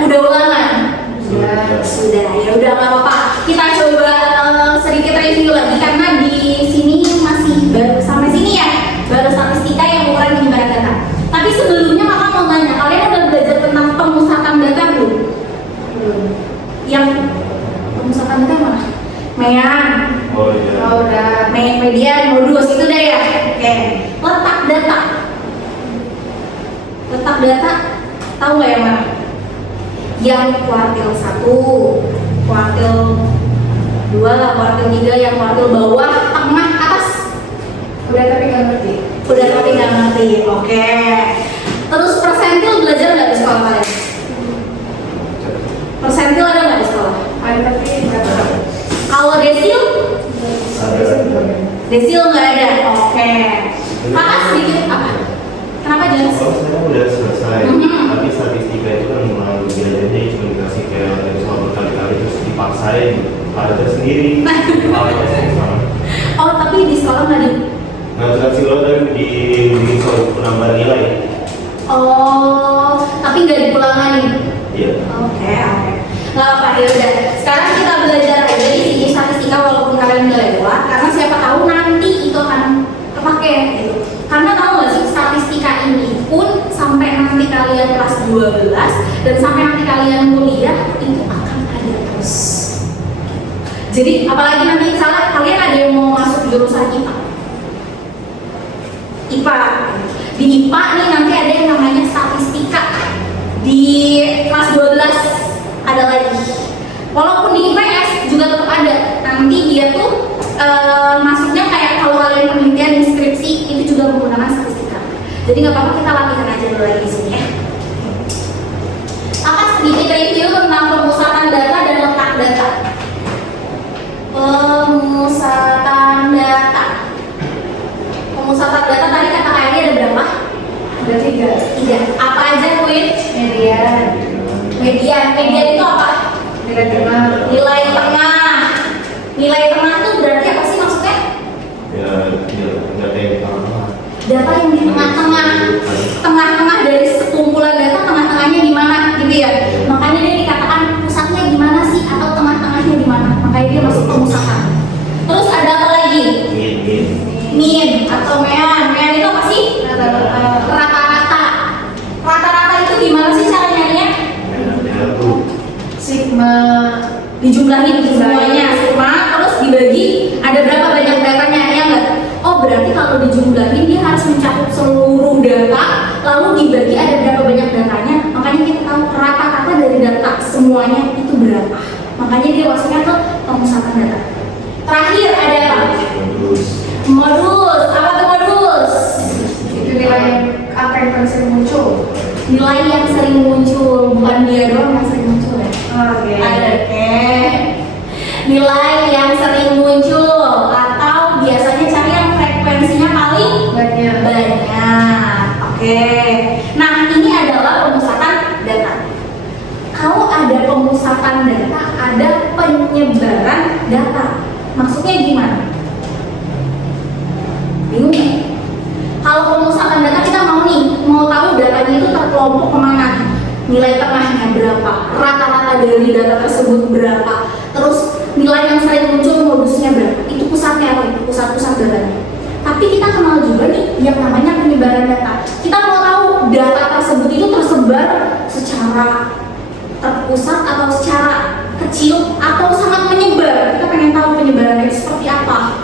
Udah ulangan? Sudah. Ya udah nggak apa-apa. Kita coba sedikit review lagi karena di sini masih baru sampai sini ya. Baru statistika yang ukuran penyebaran data. Tapi sebelumnya kakak mau tanya, kalian udah belajar tentang pemusatan data belum? Yang pemusatan data mana? Mean. Oh iya. Oh, udah. Median, modus itu deh ya. Oke. Letak data. Letak data tahu nggak yang mana? Yang kuartil 1, kuartil 2, kuartil 3, yang kuartil bawah, tengah, atas. Udah tapi nggak ngerti. Udah tapi nggak ngerti. Oke. Terus persentil belajar nggak di sekolah kalian? Persentil ada nggak di sekolah? Ada tapi nggak tahu. Kalau desil? Ada. Desil nggak ada. Oke. Kakak sedikit apa? Kenapa jelas? Kalau saya udah selesai, Mhm. tapi statistika itu kan memang belajarnya cuma dikasih kayak dari soal berkali-kali terus dipaksain ada sendiri. Awalnya saya sama. Oh tapi di sekolah nggak di? Nah terus sih lo kan di soal penambahan nilai. Oh tapi nggak dipulangin. Iya. Oke. Nggak apa ya udah. Sekarang kita belajar aja di sini statistika walaupun kalian nggak lewat karena siapa tahu nanti itu akan kepake gitu. Karena tahu nggak sih statistika ini pun sampai nanti kalian kelas 12 dan sampai nanti kalian kuliah itu akan ada terus. Jadi apalagi nanti misalnya kalian ada yang mau masuk jurusan IPA. IPA. Di IPA nih nanti ada yang namanya statistika. Di kelas 12 ada lagi. Walaupun di IPS juga tetap ada. Nanti dia tuh masuknya kayak kalau kalian penelitian di skripsi itu juga menggunakan statistika. Jadi nggak apa-apa kita latihan aja dulu lagi di sini ya. Apa sedikit review tentang pemusatan data dan letak data. Pemusatan data. Pemusatan data tadi kata kayaknya ada berapa? Ada 3. Apa aja Queen? Median. Median itu apa? Nilai tengah. Nilai tengah. Nilai tengah itu berarti apa sih maksudnya? Ya, nggak ada yang tengah-tengah. Data yang di tengah-tengah. Tengah-tengah dari sekumpulan data, tengah-tengahnya di mana gitu ya. Makanya dia dikatakan pusatnya di mana sih atau tengah-tengahnya di mana. Makanya dia masuk pemusatan. Terus ada apa lagi? Min. Mean atau mean. Mean itu apa sih? Rata-rata. Rata-rata itu gimana sih cara nyarinya? Ya tuh. Sigma. Dijumlahin semuanya sigma terus dibagi ada berapa banyak datanya ya enggak? Oh berarti kalau dijumlahin dia harus mencakup seluruh data lalu dibagi ada berapa banyak datanya makanya kita tahu rata-rata dari data semuanya itu berapa makanya dia masuknya ke pemusatan data. Terakhir ada apa? Modus. Apa tuh modus? Itu nilai angka yang paling sering muncul. Nilai yang sering muncul bukan dia doang yang sering muncul ya. Oke. Oke. Nilai yang sering muncul atau biasanya cari yang frekuensinya paling Banyak. banyak. Oke. Nah, ini adalah pemusatan data. Kalau ada pemusatan data, ada penyebaran data. Maksudnya gimana? Bingung nggak? Kalau pemusatan data kita mau tahu datanya itu terkelompok kemana? Nilai tengahnya berapa, rata-rata dari data tersebut berapa, terus nilai yang sering muncul modusnya berapa, itu pusatnya apa? Itu pusat-pusat datanya. Tapi kita kenal juga nih yang namanya penyebaran data. Kita mau tahu data tersebut itu tersebar secara terpusat atau secara kecil atau sangat menyebar. Kita pengen tahu penyebarannya seperti apa.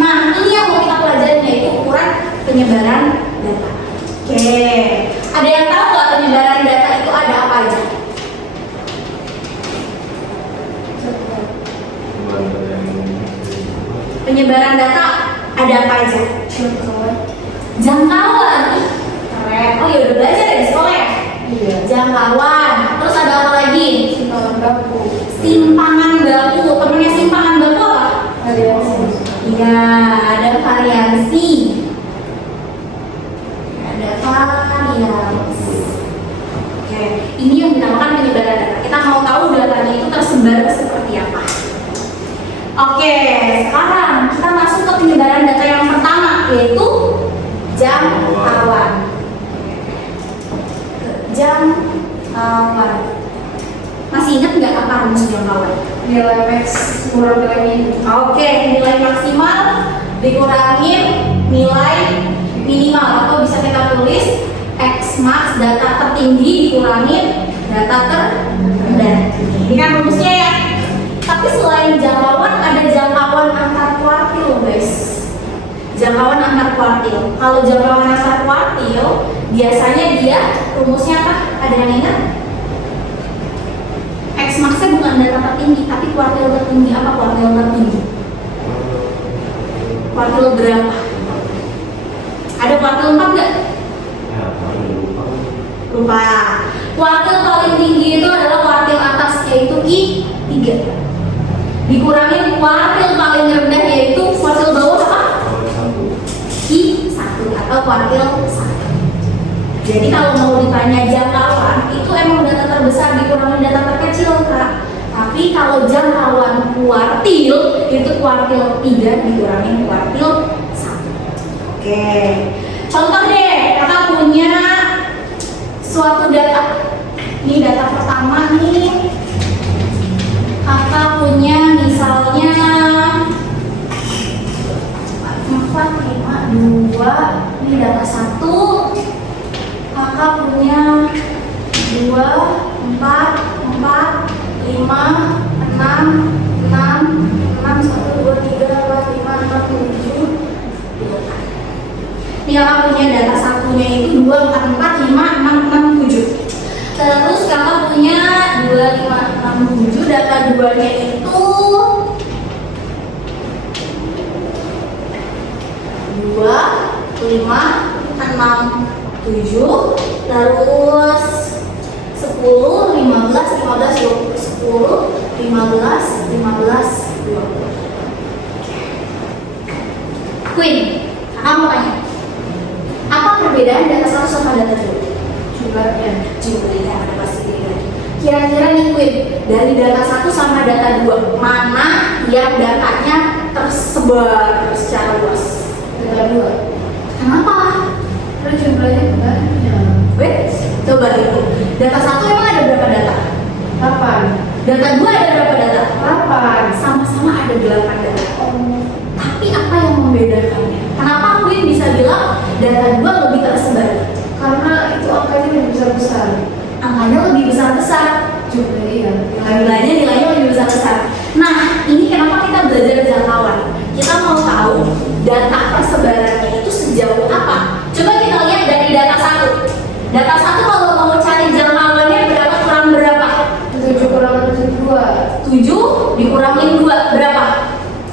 Nah ini yang mau kita pelajari yaitu ukuran penyebaran data. Oke, ada yang tahu nggak penyebaran data itu ada apa aja? Penyebaran data ada apa aja? Jangkauan. Keren. Oh ya udah belajar ya di sekolah ya? Iya. Jangkauan. Terus ada apa lagi? Simpangan baku. Simpangan baku. Temennya simpangan baku apa? Variasi. Iya, ada variasi. Ada variasi. Oke, ini yang dinamakan penyebaran data. Kita mau tahu datanya itu tersebar seperti apa. Oke, sekarang kita masuk ke penyebaran data yang pertama yaitu jangkauan. Jangkauan. Masih ingat nggak apa rumus jangkauan? Nilai max kurang nilai min. Oke, nilai maksimal dikurangin nilai minimal, atau bisa kita tulis X max data tertinggi dikurangin data terendah. Ini kan rumusnya ya. Tapi selain jangkauan, ada jangkauan antar kuartil guys. Jangkauan antar kuartil. Kalau jangkauan antar kuartil, biasanya dia rumusnya apa? Ada yang ingat? X max-nya bukan data tertinggi, tapi kuartil tertinggi. Apa kuartil tertinggi? Kuartil berapa? Ada kuartil 4 nggak? Ya, paling lupa. Lupa. Kuartil paling tinggi itu adalah kuartil atas, yaitu I3. Dikurangin kuartil paling rendah, yaitu kuartil bawah apa? I1 atau kuartil 1. Jadi kalau mau ditanya jangkauan, itu emang data terbesar dikurangin data terkecil, Kak. Tapi kalau jangkauan kuartil, itu kuartil 3 dikurangin kuartil 1. Oke. Contoh deh, Kakak punya suatu data. Ini data pertama nih. Kakak punya misalnya 4, 5, 2. Ini data 1. Kakak punya 2, 4, 4, 5, 6, 6, 6, 1, 2, 3, 4, 5, 6, 7, 8. Ini kakak punya data satunya itu 2, 4, 4, 5, 6, 6, 7. Terus kakak punya 2, 5, 6, 7. Data 2-nya itu 2, 5, 6, 7. Terus 10, 15, 15, 20, 10, 15, 15, 20. Queen, kakak mau tanya, apa perbedaan data 1 sama data 2? Jumlahnya. Jumlahnya ada pasti beda. Kira-kira nih Queen, dari data 1 sama data 2, mana yang datanya tersebar secara luas? Data 2. Kenapa? Karena jumlahnya banyak. Wait, coba itu. Data 1 emang ada berapa data? 8. Data 2 ada berapa data? 8. Sama-sama ada 8 data. Oh. Tapi apa yang membedakannya? Kenapa Queen bisa bilang data 2 lebih tersebar? Karena itu angkanya lebih besar-besar. Angkanya lebih besar-besar. Jumlahnya. Nilainya lebih besar-besar. Nah, ini kenapa kita belajar jangkauan? Kita mau tahu data persebarannya itu sejauh apa. Coba kita lihat dari data 1. Data 1 kalau mau cari jangkauannya berapa kurang berapa? 7 kurang 2. 7 dikurangin 2 berapa?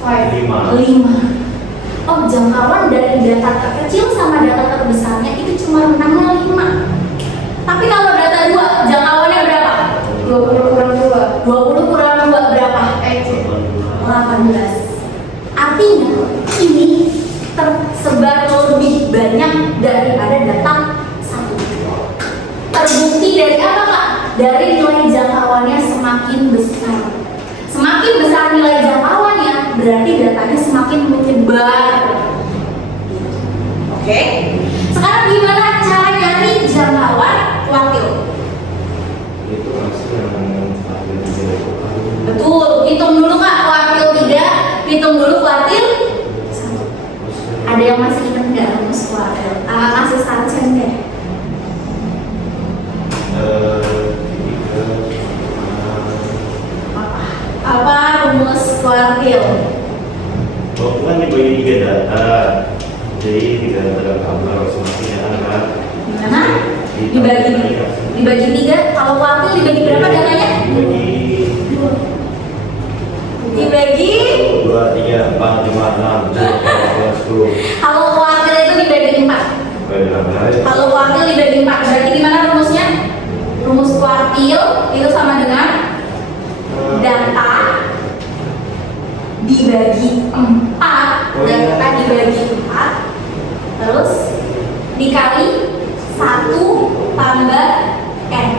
5. 5. Oh, jangkauan dari data terkecil sama data terbesarnya itu cuma rentangnya 5. Tapi kalau data 2, jangkauannya berapa? 20 kurang 2. 20 kurang 2 berapa? 18. Artinya ini tersebar lebih banyak daripada data 1. Terbukti dari apa, Kak? Dari nilai jangkauannya semakin besar. Semakin besar nilai jangkauannya, berarti datanya semakin menyebar. Oke. Sekarang gimana cara nyari jangkauan kuartil? Itu pasti yang paling dilakukan. Betul. Hitung dulu, Kak, kuartil 3. Hitung dulu kuartil 1. Ada yang masih ingat nggak rumus kuartil? Kasih sarcan deh. Apa rumus kuartil? Waktu kan dibagi 3 data, jadi 3 data gambar masing-masing ya kan? Gimana? Dibagi 3. Kalau kuartil dibagi berapa datanya? Dibagi 2, 3, 4, 5, 6, 7, 8, 10. kalau kuartil itu dibagi 4. Kalau kuartil dibagi 4, berarti gimana rumusnya? Rumus kuartil itu sama dengan data dibagi 4, data dibagi 4, terus dikali 1 tambah N.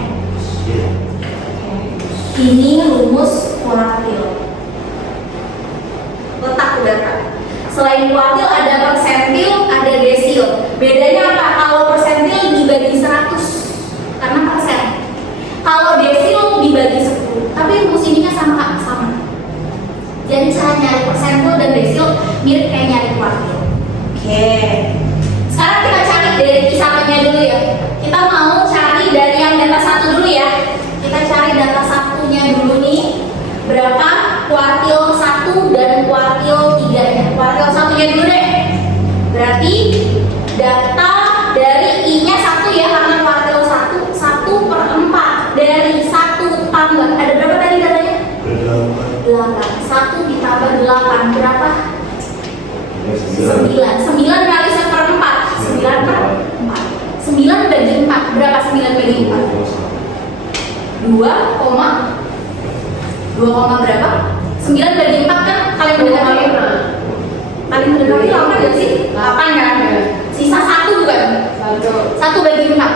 Ini rumus kuartil. Letak data. Selain kuartil ada persentil, ada desil. Bedanya apa? Kalau persentil dibagi 100 karena persen. Kalau desil dibagi 10. tapi rumus ininya sama Kak, sama. Jadi cara nyari persentil dan desil mirip kayak nyari kuartil. Oke. Sekarang kita cari dari kisarannya dulu ya. Kita mau cari dari yang data 1 dulu ya. Kita cari data satunya dulu nih. Berapa kuartil 1 dan kuartil 3-nya. Kuartil 1-nya dulu deh. Berarti data dari I-nya 1 ya, karena kuartil 1 1/4 dari 1 tambah. Ada berapa tadi datanya? 8. 1 ditambah 8 berapa? 9. 9 kali 1/4. 9/4. 9 bagi 4 berapa? 9 bagi 4. 2, 2, berapa? 9 bagi 4 kan paling mendekati. Paling mendekati 8 gak sih? 8 kan? Sisa 1 bukan? 1 bagi 4.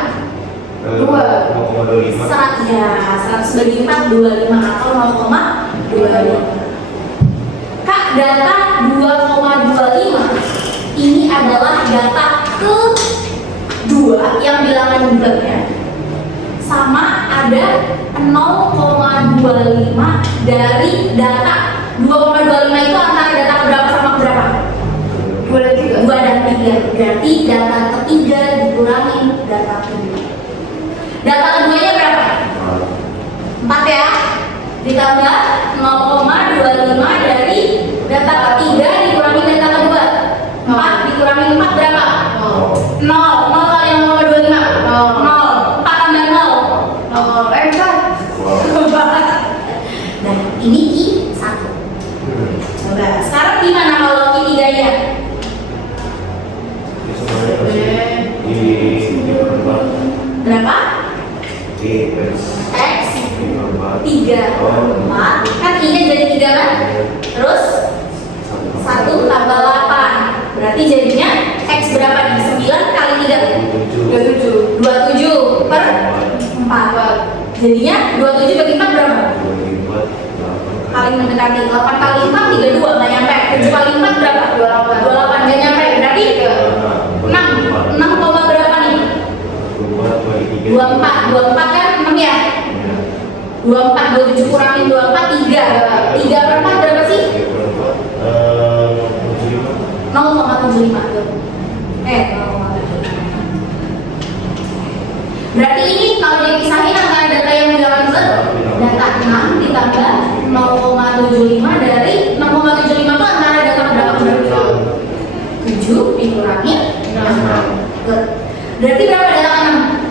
2,25. Ya, 100 bagi 4 25 atau 0,25. Kak, data 2,25 ini adalah data kedua yang bilangan bulatnya. Sama ada 0,25 dari data 2,25 itu antara data keberapa sama keberapa? 2 dan 3. Berarti data ketiga dikurangi data kedua. Data keduanya berapa? 4 ya. Ditambah 0,25 dari data ketiga dikurangi data kedua. 4 dikurangi 4 berapa? 0. 0 kali 0,25. 0. 4 tambah 0. Nah, ini Q1. Coba. Sekarang gimana kalau Q3-nya? Berapa? X 3/4 kan I-nya jadi 3 kan? Terus 1 tambah 8 berarti jadinya X berapa nih? 9 kali 3 27 per 4 jadinya 27 bagi 4 berapa? Paling mendekati 8 kali 4 32 nggak nyampe 7 kali 4 berapa? 28 nggak nyampe berarti 6 koma berapa nih? 24 kan 6 ya? 24, 27 kurangin 24, 3 3/4 berapa sih? 0,75 berarti ini kalau dipisahin antara data yang bilangan bulat data 6 ditambah 0,75 dari 0,75 itu antara data berapa? 7 dikurangi 6 berarti berapa data 6?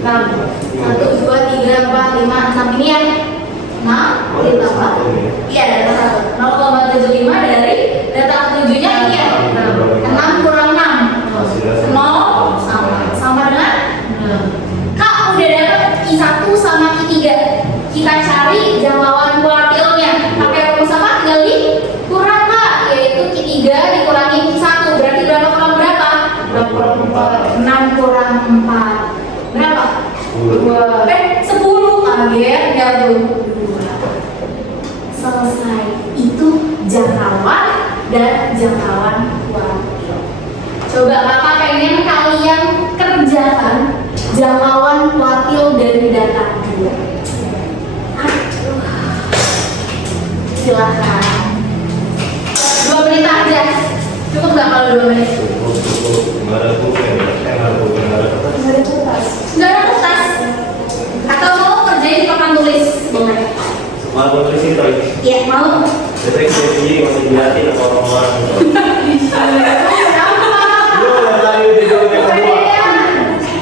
1, 2, 3, 4, 5, 6 ini ya 6 ditambah iya data 1 0,75 dari data ketujuhnya ini ya 6 kurang 6 0 sama dengan Kak udah dapet Q1 sama Q3 kita cari jangkauan kuartilnya pakai rumus apa? Tinggal dikurang Kak yaitu Q3 dikurangi Q1 berarti berapa kurang berapa? 6 kurang 4 berapa? 10 kaget nggak tuh? 2 selesai itu jangkauan dan jangkauan kuartil. Coba kakak pengen kalian kerjakan jangkauan kuartil dari data 2. Silahkan 2 menit aja cukup nggak kalau 2 menit? Nggak ada kertas. Nggak ada kertas atau mau kerjain di papan tulis boleh? Mau tulis itu? Iya mau. Jadi masih dilihatin sama orang-orang.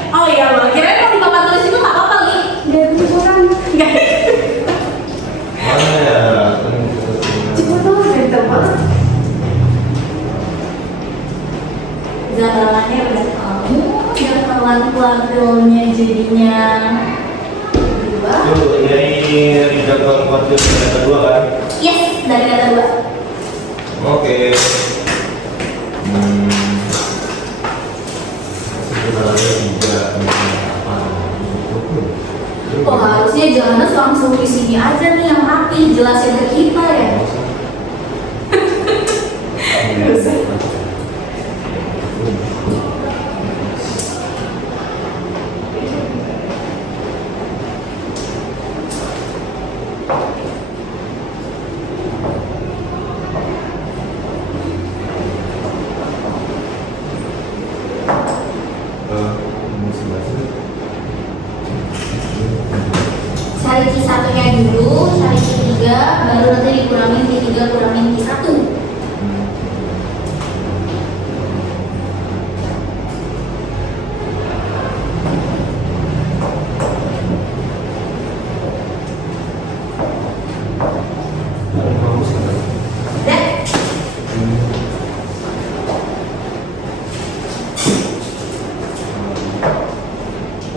Oh iya bang, kirain kalau di papan tulis itu nggak apa-apa nih? Nggak tulis orang. Mana ya? Cepet dong, cerita banget. Jalanannya udah kamu, jangkauan kuartilnya jadinya 2. Tuh, dari jangkauan kuartil data 2 kan? Yes, dari data 2. Oke. Oh harusnya Johannes langsung di sini aja nih yang rapi jelasin ke kita ya. cari Q1-nya dulu, cari Q3, baru nanti dikurangin Q3 kurangin Q1.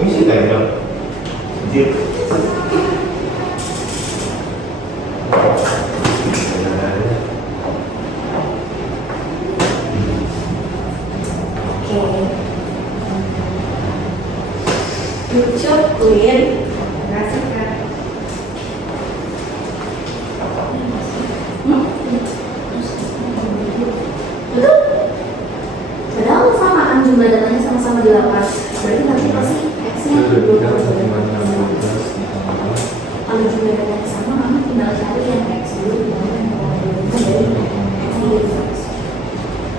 Ini sih kayak dia. Good job, Queen. Makasih Kak. Betul? Padahal sama kan jumlah datanya sama-sama 8. Berarti nanti pasti X-nya 20. Kalau jumlah datanya sama, kamu tinggal cari yang X dulu.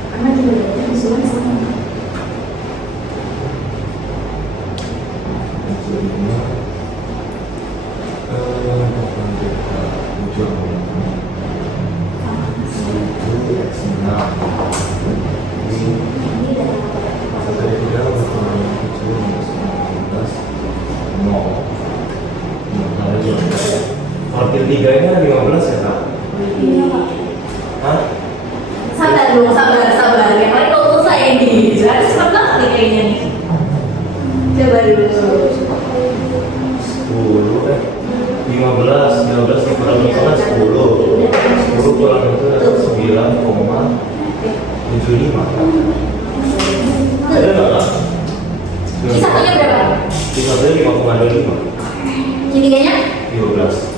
Karena jumlah datanya disuruh sama. Wakil 3 ini 15 ya Kak? Iya, Pak. Hah? Sabar dong, sabar. Yang lain kalau selesai ini, jelas cepat banget nih kayaknya nih. Coba dulu. 10 15 dikurangin itu kan 10 kurang itu ada 9,75. Ada nggak Kak? Q1-nya berapa? Q1-nya 5,25. Q3-nya? 15.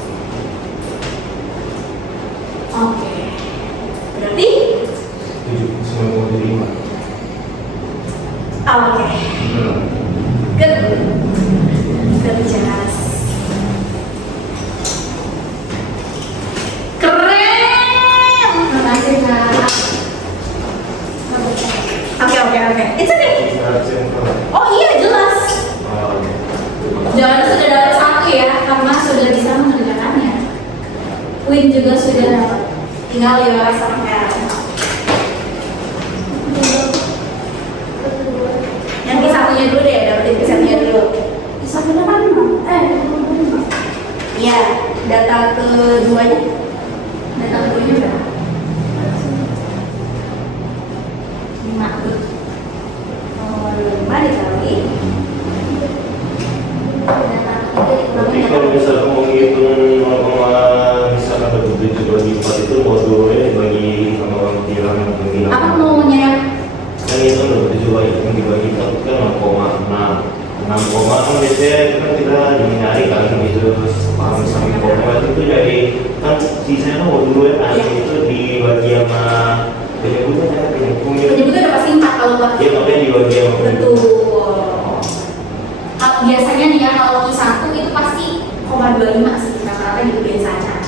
Oke. Berarti? 9,75. Oke. Good. Jelas. Keren. Makasih Kak. Oke. It's okay. Oh iya, jelas. Jangan sudah dapat 1 ya, karena sudah bisa mengerjakannya. Win juga sudah dapat. Tinggal 15 sampai. Yang Q1-nya dulu deh, dapetin Q1-nya dulu. Q1-nya kan 5. Iya, data keduanya. Data keduanya berapa? 5. Oh, 5 dikali. Data ketiga Tapi dikurangin kalau misalnya mau ngitung misalkan ada 7 bagi 4 itu modulnya dibagi sama orang bilang apa mau nyerap? kan itu ada 7 bagi yang dibagi 4 kan 6,6 kan biasanya itu kan kita nyari kan itu paham sampai koma itu jadi kan sisanya kan modulnya kan itu dibagi sama penyebutnya Penyebutnya udah pasti 4 kalau nggak. ya makanya dibagi sama Betul. Biasanya nih ya kalau Q1 itu pasti 0,25 sih rata-rata gitu biasanya.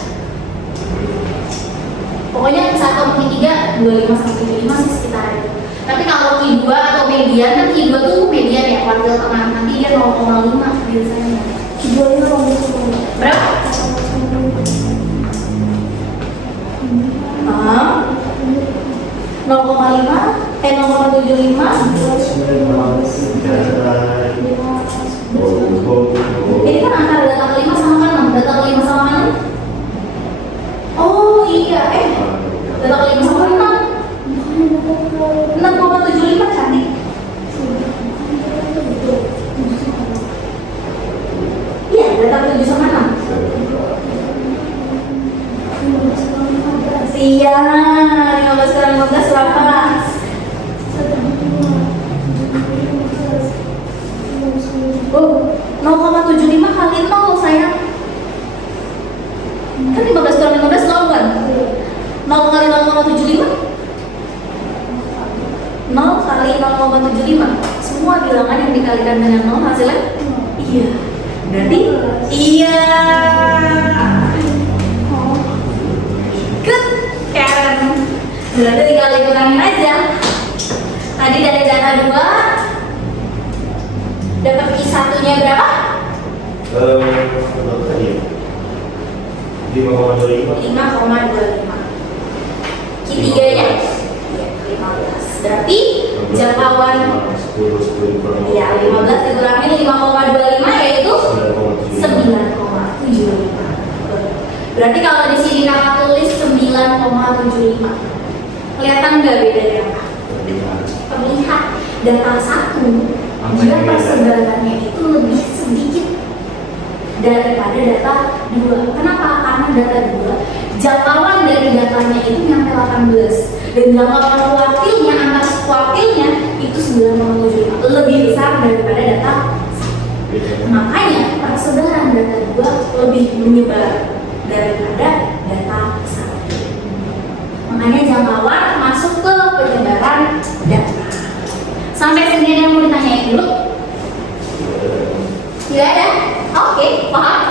Pokoknya Q1 sama Q3 25 sampai 75 sih sekitar itu. Tapi kalau Q2 atau median kan Q2 tuh median ya kuartil tengah nanti dia 0,5 biasanya. Q2 nya 0,5 berapa? Ah, 0,5 0,75. Ini kan antara data kelima sama keenam. Data kelima sama keenam. Oh iya, data kelima sama keenam. 6,75 cantik. Iya, data 7 sama 6. Iya, 15 kurang 15 berapa? Oh, 0,75 kali 0 sayang. Kan 15 kurang 15 0 kan? 0 kali 0,75? 0 kali 0,75. Semua bilangan yang dikalikan dengan 0 hasilnya? Iya. Berarti? Iya. Good, Karen. Berarti tinggal dikurangin aja. Tadi dari data 2 dapat Q1-nya berapa? Berapa tadi? 5,25. 5,25. Q3-nya? Ya, 15. Berarti jangkauan 10 kurang. ya 15 dikurangi 5,25 yaitu 9,75. 9,75. Berarti kalau di sini kakak tulis 9,75. Kelihatan nggak bedanya apa? Terlihat data 1 dia persebarannya itu lebih sedikit daripada data 2. Kenapa? Karena data 2 jangkauan dari datanya itu nyampe 18 dan jangkauan kuartilnya angka kuartilnya itu 9,75 lebih besar daripada data 1. Makanya persebaran data 2 lebih menyebar daripada data 1. Makanya jangkauan masuk ke penyebaran data. Sampai sini ada yang mau ditanyain dulu? Tidak ada? Oke, paham?